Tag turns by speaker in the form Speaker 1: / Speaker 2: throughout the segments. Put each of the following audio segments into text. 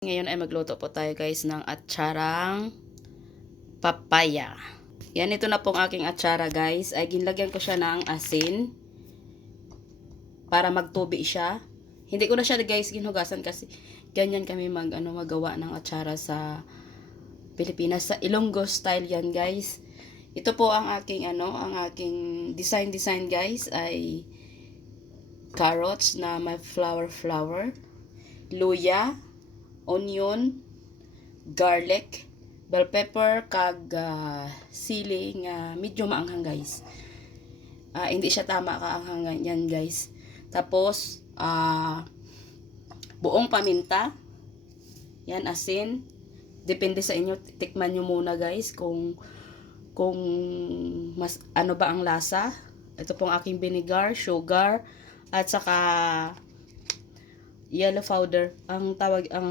Speaker 1: Ngayon ay magluto po tayo guys ng atsarang papaya. Yan, ito na pong aking atsara guys. Ay ginlagyan ko siya ng asin para magtubi siya. Hindi ko na siya guys ginugasan kasi ganyan kami mag ano magawa ng atsara sa Pilipinas sa Ilonggo style yan guys. Ito po ang aking ano, ang aking design design guys ay carrots na may flower flower, luya, onion, garlic, bell pepper, kag ah, sili nga medyo maanghang guys. Ah, hindi siya tama kaanghang yan guys. Tapos ah buong paminta. Yan asin. Depende sa inyo, tikman nyo muna guys kung kung mas ano ba ang lasa. Ito pong aking vinegar, sugar, at saka yellow powder. Ang tawag ang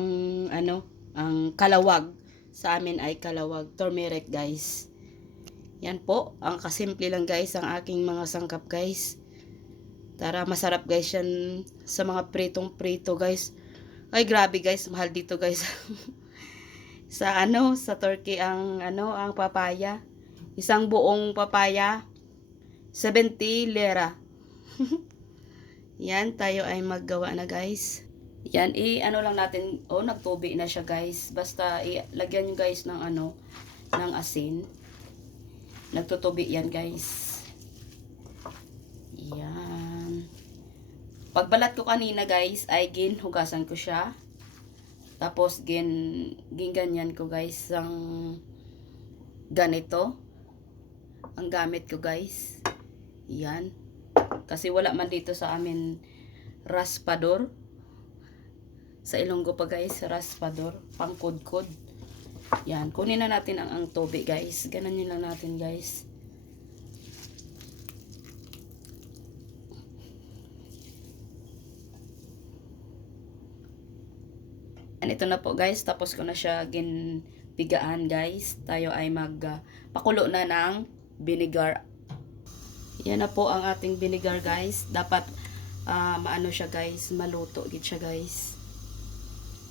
Speaker 1: ano, ang kalawag sa amin ay kalawag, turmeric guys. Yan po, ang kasimple lang guys ang aking mga sangkap guys. Tara, masarap guys yan sa mga pritong prito guys. Ay grabe guys, mahal dito guys. sa ano, sa Turkey ang ano, ang papaya. Isang buong papaya 70 lira. Yan, tayo ay maggawa na guys. Yan, i ano lang natin, oh, nagtubi na siya guys. Basta ilagyan nyo guys ng ano, ng asin. Nagtutubi yan guys. Yan. Pagbalat ko kanina guys, ay ginhugasan ko siya. Tapos gin, ginganyan ko guys ang ganito. Ang gamit ko guys. Yan. Kasi wala man dito sa amin raspador. Sa Ilonggo pa guys, raspador. Pangkudkod. Yan. Kunin na natin ang, ang tubig guys. Ganan lang natin guys. And ito na po guys. Tapos ko na siya ginpigaan guys. Tayo ay magpakulo na ng vinegar yan na po ang ating vinegar guys. Dapat uh, maano siya guys, maluto gid siya guys.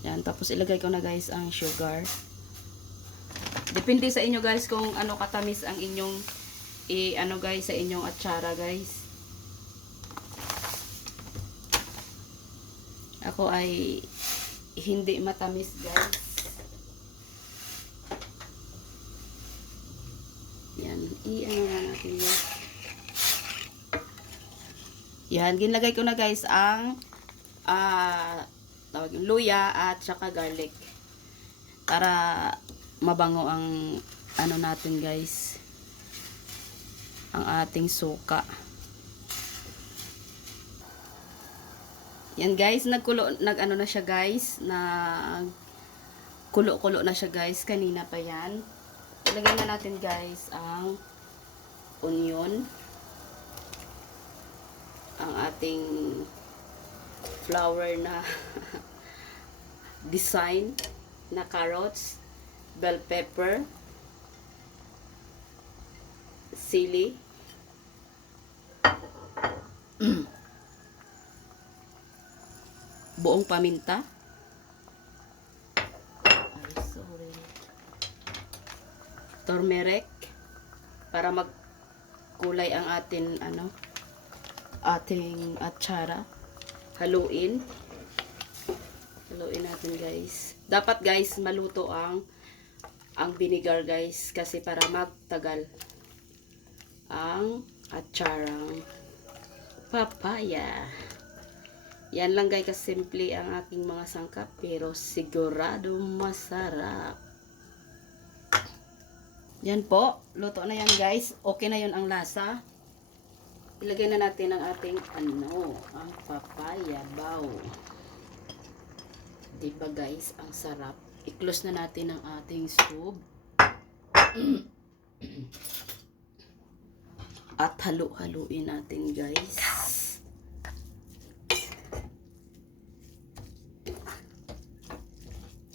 Speaker 1: Yan, tapos ilagay ko na guys ang sugar. Depende sa inyo guys kung ano katamis ang inyong i ano guys sa inyong atsara guys. Ako ay hindi matamis guys. Yan, i-ano na natin guys. Yan, ginlagay ko na guys ang ah tawag luya at saka garlic. Para mabango ang ano natin guys. Ang ating suka. Yan guys, nagkulo nag-ano na siya guys, na kulo-kulo na siya guys kanina pa yan. Ilagay na natin guys ang onion ang ating flower na design na carrots, bell pepper, sili, buong paminta. Ay. Turmeric para magkulay ang atin ano ating atsara. Haluin. Haluin natin guys. Dapat guys maluto ang ang vinegar guys kasi para magtagal ang atsarang papaya. Yan lang guys kasimple ang aking mga sangkap pero sigurado masarap. Yan po, luto na yan guys. Okay na yun ang lasa ilagay na natin ang ating ano, ang papaya bow. Diba guys, ang sarap. I-close na natin ang ating soup. At halo-haluin natin guys.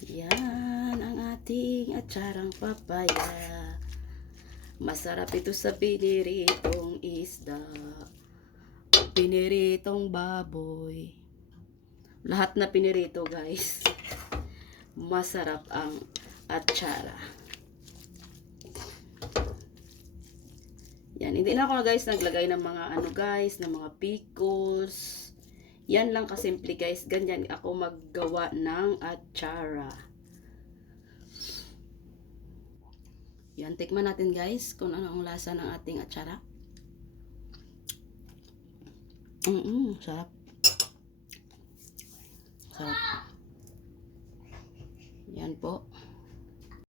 Speaker 1: Yan ang ating atsarang papaya. Masarap ito sa piniritong isda. Piniritong baboy. Lahat na pinirito, guys. masarap ang atsara. Yan, hindi na ako guys naglagay ng mga ano guys, ng mga pickles. Yan lang kasimple guys, ganyan ako maggawa ng atsara. Yan, tikman natin guys kung ano ang lasa ng ating atsara. Mm, sarap. Sarap. Yan po.